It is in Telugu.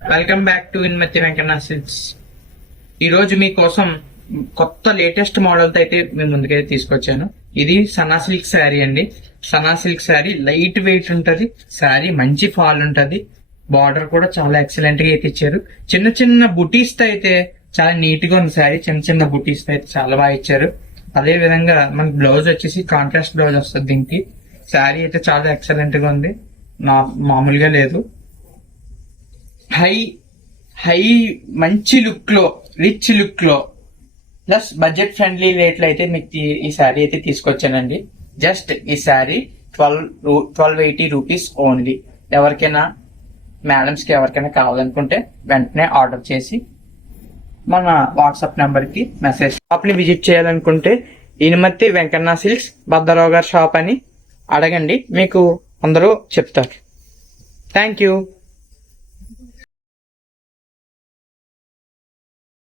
వెల్కమ్ బ్యాక్ టు ఇన్మతి వెంకన్న సిల్క్స్. ఈ రోజు మీకోసం కొత్త లేటెస్ట్ మోడల్ తో అయితే మేము ముందుకైతే తీసుకొచ్చాను. ఇది సనా సిల్క్ శారీ అండి. Sana silk sari light weight ఉంటది. శారీ మంచి ఫాల్ ఉంటది. బార్డర్ కూడా చాలా ఎక్సలెంట్ గా అయితే ఇచ్చారు. చిన్న చిన్న బుటీస్ తో అయితే చాలా నీట్ గా ఉంది శారీ. చిన్న చిన్న బుటీస్ తో అయితే చాలా బాగా ఇచ్చారు. అదే విధంగా మనకి బ్లౌజ్ వచ్చేసి కాంట్రాస్ట్ బ్లౌజ్ వస్తుంది. దీనికి శారీ అయితే చాలా ఎక్సలెంట్ గా ఉంది. మామూలుగా లేదు. హై మంచి లుక్ లో, రిచ్ లుక్ లో ప్లస్ బడ్జెట్ ఫ్రెండ్లీ రేట్లు అయితే మీకు ఈ శారీ అయితే తీసుకొచ్చానండి. జస్ట్ ఈ శారీ 1280 రూపీస్ ఓన్లీ. ఎవరికైనా మేడమ్స్ కి ఎవరికైనా కావాలనుకుంటే వెంటనే ఆర్డర్ చేసి మన వాట్సాప్ నెంబర్ కి మెసేజ్. షాప్ ని విజిట్ చేయాలనుకుంటే ఇనుమతి వెంకన్న సిల్క్స్ భద్రరావు గారి షాప్ అని అడగండి, మీకు అందరూ చెప్తారు. Thank you.